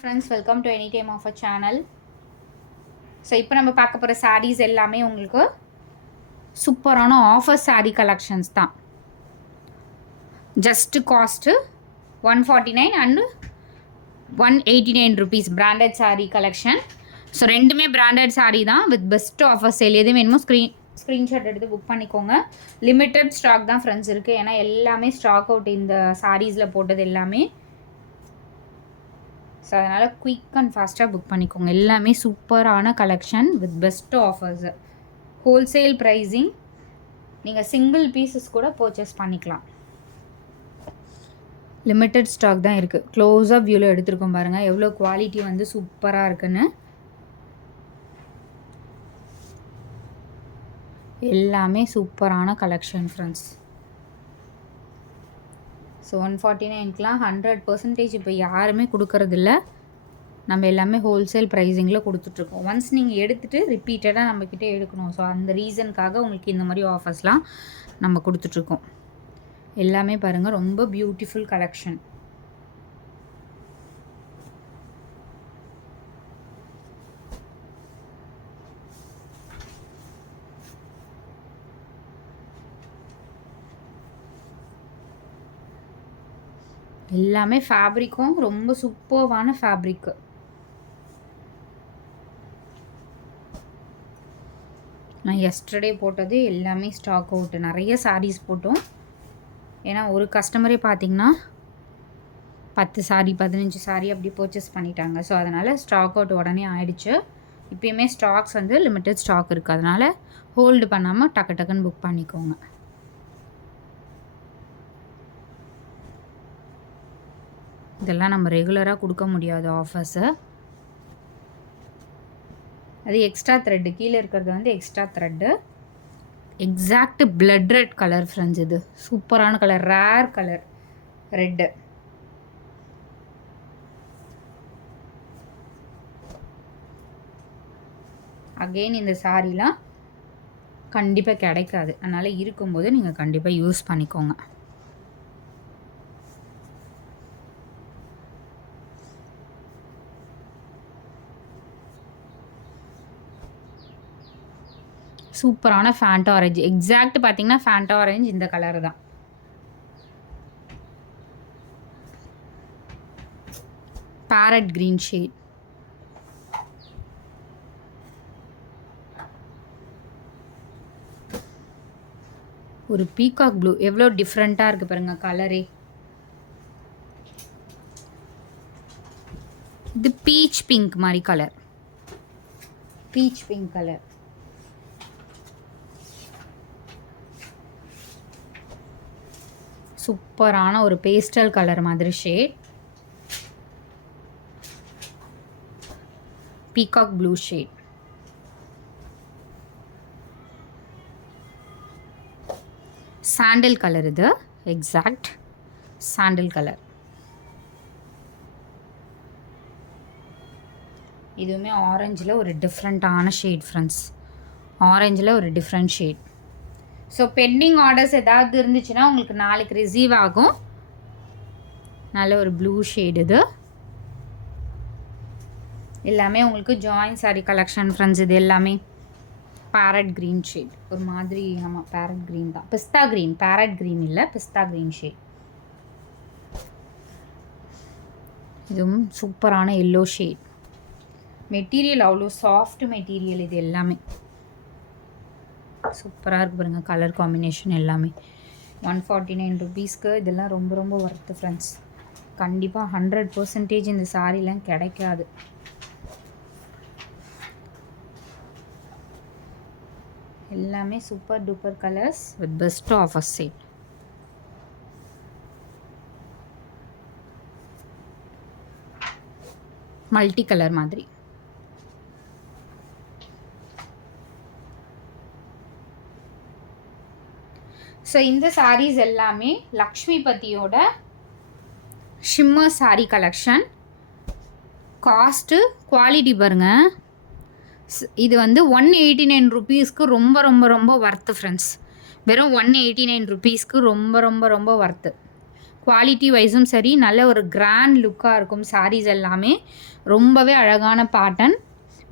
Friends, welcome to any time of a channel. So இப்போ நம்ம பார்க்க போகிற சாரீஸ் எல்லாமே உங்களுக்கு சூப்பரான ஆஃபர் சாரீ கலெக்ஷன்ஸ் தான். Just cost 149 and 189 rupees branded sari collection. So ரெண்டுமே பிராண்டட் சாரீ தான் வித் பெஸ்ட் ஆஃபர் சேல். எது வேணுமோ ஸ்க்ரீன்ஷாட் எடுத்து புக் பண்ணிக்கோங்க. லிமிட்டட் ஸ்டாக் தான் ஃப்ரெண்ட்ஸ் இருக்குது. ஏன்னா எல்லாமே ஸ்டாக் அவுட் இந்த சாரீஸில் போட்டது எல்லாமே. ஸோ அதனால் குயிக் அண்ட் ஃபாஸ்ட்டாக புக் பண்ணிக்கோங்க. எல்லாமே சூப்பரான collection with best offers. Wholesale pricing. நீங்கள் சிங்கிள் பீசஸ் கூட பர்ச்சேஸ் பண்ணிக்கலாம். லிமிட்டட் ஸ்டாக் தான் இருக்குது. க்ளோஸாக வியூவில் எடுத்துருக்கோம் பாருங்கள் எவ்வளோ குவாலிட்டி வந்து சூப்பராக இருக்குன்னு. எல்லாமே சூப்பரான கலெக்ஷன் ஃப்ரெண்ட்ஸ். ஸோ 149க்குலாம் 100% இப்போ யாருமே கொடுக்கறதில்ல. நம்ம எல்லாமே ஹோல்சேல் ப்ரைஸிங்கில் கொடுத்துட்ருக்கோம். ஒன்ஸ் நீங்கள் எடுத்துகிட்டு ரிப்பீட்டடாக நம்மக்கிட்டே எடுக்கணும். ஸோ அந்த ரீசனுக்காக உங்களுக்கு இந்த மாதிரி ஆஃபர்ஸ்லாம் நம்ம கொடுத்துட்ருக்கோம். எல்லாமே பாருங்கள் ரொம்ப பியூட்டிஃபுல் கலெக்ஷன். எல்லாமே ஃபேப்ரிக்கும் ரொம்ப சூப்பர்வான ஃபேப்ரிக்கு. நான் எஸ்டர்டே போட்டது எல்லாமே ஸ்டாக் அவுட்டு. நிறைய சாரீஸ் போட்டோம். ஏன்னா ஒரு கஸ்டமரே பார்த்திங்கன்னா 10 சாரீ 15 சாரீ அப்படி பர்ச்சேஸ் பண்ணிட்டாங்க. ஸோ அதனால் ஸ்டாக் அவுட் உடனே ஆயிடுச்சு. இப்போயுமே ஸ்டாக்ஸ் வந்து லிமிட்டட் ஸ்டாக் இருக்குது. அதனால் ஹோல்டு பண்ணாமல் டக்கு டக்குன்னு புக் பண்ணிக்கோங்க. இதெல்லாம் நம்ம ரெகுலராக கொடுக்க முடியாத ஆஃபர்ஸு. அது எக்ஸ்ட்ரா த்ரெட்டு. கீழே இருக்கிறது வந்து extra thread. Exact blood red colour friends. இது சூப்பரான colour, rare colour red. Again இந்த சாரீலாம் கண்டிப்பாக கிடைக்காது. அதனால் இருக்கும்போது நீங்கள் கண்டிப்பாக யூஸ் பண்ணிக்கோங்க. சூப்பரான ஃபேண்டா ஆரஞ்சு. எக்ஸாக்ட் பார்த்தீங்கன்னா ஃபேண்டா ஆரஞ்சு இந்த கலர் தான். Parrot green shade. ஒரு பீகாக் ப்ளூ. எவ்வளோ டிஃப்ரெண்ட்டாக இருக்குது பாருங்கள் கலரே. இது பீச் பிங்க் மாதிரி கலர். Peach pink colour. சூப்பரான ஒரு பேஸ்டல் கலர் மாதிரி shade. Peacock blue shade. Sandal colour. இது எக்ஸாக்ட் சாண்டில் கலர். இதுவுமே ஆரஞ்சில் ஒரு டிஃப்ரெண்ட்டான ஷேட் ஃப்ரெண்ட்ஸ். ஆரஞ்சில் ஒரு different shade. So pending orders ஏதாவது இருந்துச்சுன்னா உங்களுக்கு நாளைக்கு ரிசீவ் ஆகும். நல்ல ஒரு ப்ளூ ஷேட். இது எல்லாமே உங்களுக்கு ஜாயின் சாரீ கலெக்ஷன் ஃப்ரெண்ட்ஸ். இது எல்லாமே பேரட் க்ரீன் ஷேட். ஒரு மாதிரி ஆமாம் பேரட் க்ரீன் தான். பிஸ்தா க்ரீன், பேரட் க்ரீன் இல்லை, பிஸ்தா க்ரீன் ஷேட். இதுவும் சூப்பரான எல்லோ ஷேட். மெட்டீரியல் அவ்வளோ சாஃப்ட் மெட்டீரியல். இது எல்லாமே சூப்பராக இருக்குது பாருங்கள் கலர் காம்பினேஷன் எல்லாமே. 149 ருபீஸ்க்கு இதெல்லாம் ரொம்ப ரொம்ப ஒர்த்து ஃப்ரெண்ட்ஸ். கண்டிப்பாக 100% இந்த சாரீலாம் கிடைக்காது. எல்லாமே super duper colours with best offer sale. Multi colour மாதிரி. ஸோ இந்த சாரீஸ் எல்லாமே லக்ஷ்மி பத்தியோட shimmer sari collection. Cost quality பாருங்கள். இது வந்து 189 ருபீஸ்க்கு ரொம்ப ரொம்ப ரொம்ப ஒர்த்து ஃப்ரெண்ட்ஸ். வெறும் 189 ருபீஸ்க்கு ரொம்ப ரொம்ப ரொம்ப ஒர்த்து. குவாலிட்டி வைஸும் சரி நல்ல ஒரு கிராண்ட் லுக்காக இருக்கும் சாரீஸ் எல்லாமே. ரொம்பவே அழகான பேட்டர்ன்.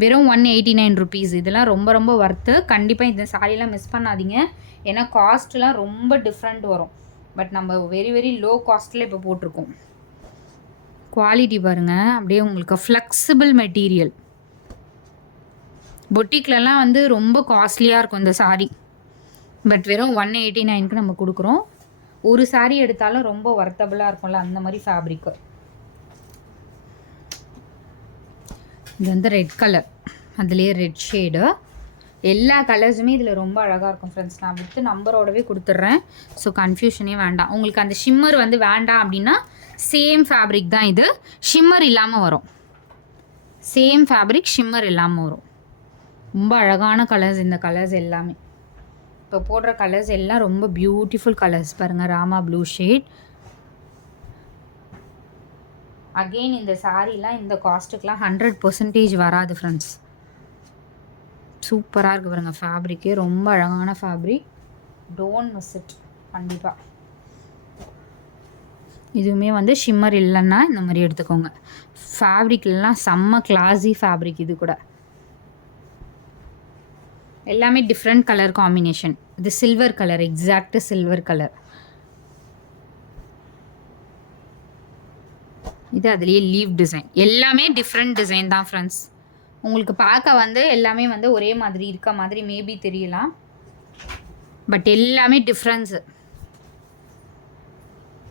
வெறும் 189 ருபீஸ். இதெல்லாம் ரொம்ப ரொம்ப ஒர்த்து. கண்டிப்பாக இந்த சாரீலாம் மிஸ் பண்ணாதீங்க. ஏன்னா காஸ்ட்லாம் ரொம்ப டிஃப்ரெண்ட் வரும். பட் நம்ம வெரி வெரி லோ காஸ்ட்டில் இப்போ போட்டிருக்கோம். குவாலிட்டி பாருங்கள், அப்படியே உங்களுக்கு ஃப்ளெக்சிபிள் மெட்டீரியல். பொட்டிக்லலாம் வந்து ரொம்ப காஸ்ட்லியாக இருக்கும் இந்த சாரீ. பட் வெறும் 189க்கு நம்ம கொடுக்குறோம். ஒரு சாரீ எடுத்தாலும் ரொம்ப ஒர்த்தபுளாக இருக்கும்ல, அந்த மாதிரி ஃபேப்ரிக்கு. இது வந்து ரெட் கலர், அதுலேயே ரெட் ஷேடு. எல்லா கலர்ஸுமே இதில் ரொம்ப அழகாக இருக்கும் ஃப்ரெண்ட்ஸ். நான் வித்து நம்பரோடவே கொடுத்துட்றேன். ஸோ கன்ஃபியூஷனே வேண்டாம். உங்களுக்கு அந்த ஷிம்மர் வந்து வேண்டாம் அப்படின்னா சேம் ஃபேப்ரிக் தான் இது. ஷிம்மர் இல்லாமல் வரும். சேம் ஃபேப்ரிக் ஷிம்மர் இல்லாமல் வரும். ரொம்ப அழகான கலர்ஸ் இந்த கலர்ஸ் எல்லாமே. இப்போ போடுற கலர்ஸ் எல்லாம் ரொம்ப பியூட்டிஃபுல் கலர்ஸ் பாருங்கள். Rama blue shade. அகெயின் இந்த சாரீலாம் இந்த காஸ்ட்டுக்கெலாம் 100% வராது ஃப்ரெண்ட்ஸ். சூப்பராக இருக்குது பாருங்கள் ஃபேப்ரிக்கு. ரொம்ப அழகான ஃபேப்ரிக். டோன்ட் மிஸ் இட் கண்டிப்பாக. இதுவுமே வந்து ஷிம்மர் இல்லைன்னா இந்த மாதிரி எடுத்துக்கோங்க. ஃபேப்ரிக்லாம் செம்ம கிளாஸி ஃபேப்ரிக். இது கூட எல்லாமே டிஃப்ரெண்ட் கலர் காம்பினேஷன். இது silver colour, exact silver colour. இது அதுலேயே லீவ் டிசைன். எல்லாமே டிஃப்ரெண்ட் டிசைன் தான் ஃப்ரெண்ட்ஸ். உங்களுக்கு பார்க்க வந்து எல்லாமே வந்து ஒரே மாதிரி இருக்க மாதிரி மேபி தெரியலாம். பட் எல்லாமே டிஃப்ரென்ஸு.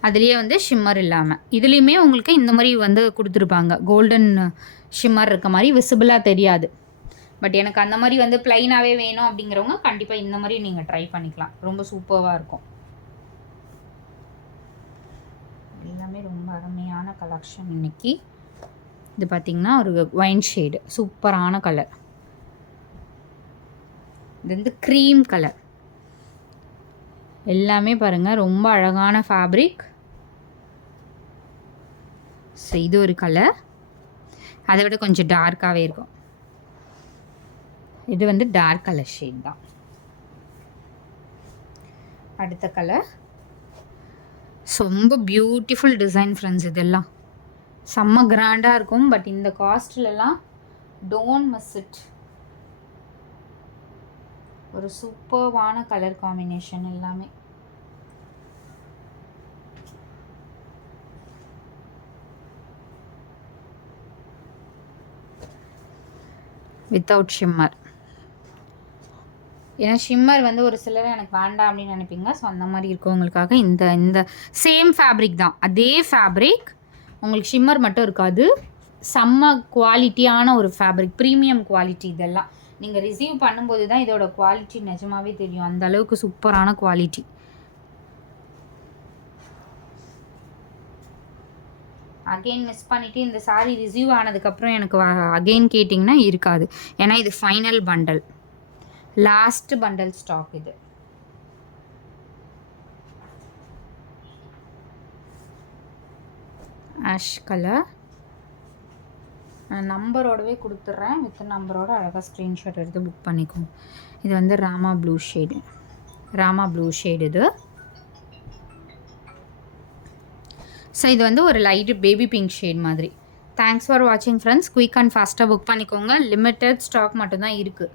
அதுலேயே வந்து ஷிம்மர் இல்லாமல் இதுலேயுமே உங்களுக்கு இந்த மாதிரி வந்து கொடுத்துருப்பாங்க. கோல்டன் ஷிம்மர் இருக்க மாதிரி விசிபிளாக தெரியாது. பட் எனக்கு அந்த மாதிரி வந்து ப்ளைனாகவே வேணும் அப்படிங்கிறவங்க கண்டிப்பாக இந்த மாதிரி நீங்கள் ட்ரை பண்ணிக்கலாம். ரொம்ப சூப்பராக இருக்கும். எல்லாமே ரொம்ப அருமையான கலெக்ஷன் இன்றைக்கி. இது பார்த்திங்கன்னா ஒரு ஒயின் ஷேடு, சூப்பரான கலர். இது வந்து க்ரீம் கலர். எல்லாமே பாருங்கள் ரொம்ப அழகான ஃபேப்ரிக். ஸோ இது ஒரு கலர். அதை விட கொஞ்சம் டார்க்காகவே இருக்கும். இது வந்து டார்க் கலர் ஷேட் தான். அடுத்த கலர். ரொம்ப பியூட்டிஃபுல் டிசைன் ஃப்ரெண்ட்ஸ். இதெல்லாம் செம்ம கிராண்டாக இருக்கும். பட் இந்த காஸ்ட்லலாம் டோன்ட் மிஸ் இட். ஒரு சூப்பர்வான கலர் காம்பினேஷன் எல்லாமே. Without shimmer. ஏன்னா ஷிம்மர் வந்து ஒரு சிலர் எனக்கு வேண்டாம் அப்படின்னு நினைப்பீங்க. ஸோ அந்த மாதிரி இருக்கவங்களுக்காக இந்த இந்த சேம் ஃபேப்ரிக் தான். அதே ஃபேப்ரிக் உங்களுக்கு ஷிம்மர் மட்டும் இருக்காது. செம்ம குவாலிட்டியான ஒரு ஃபேப்ரிக், ப்ரீமியம் குவாலிட்டி. இதெல்லாம் நீங்கள் ரிசீவ் பண்ணும்போது தான் இதோட குவாலிட்டி நிஜமாவே தெரியும். அந்த அளவுக்கு சூப்பரான குவாலிட்டி. அகெயின் மிஸ் பண்ணிவிட்டு இந்த சாரீ ரிசீவ் ஆனதுக்கப்புறம் எனக்கு அகெயின் கேட்டிங்கன்னா இருக்காது. ஏன்னா இது final bundle, last bundle stock. இது ஆஷ் கலர். நம்பரோடவே கொடுத்துட்றேன். வித் நம்பரோட அழகாக ஸ்க்ரீன்ஷாட் எடுத்து புக் பண்ணிக்கோங்க. இது வந்து Rama blue shade. Rama blue shade இது. ஸோ இது வந்து ஒரு லைட் பேபி பிங்க் ஷேட் மாதிரி. தேங்க்ஸ் ஃபார் வாட்சிங் ஃப்ரெண்ட்ஸ். குயிக் அண்ட் ஃபாஸ்ட்டாக புக் பண்ணிக்கோங்க. லிமிட்டட் ஸ்டாக் மட்டும்தான் இருக்குது.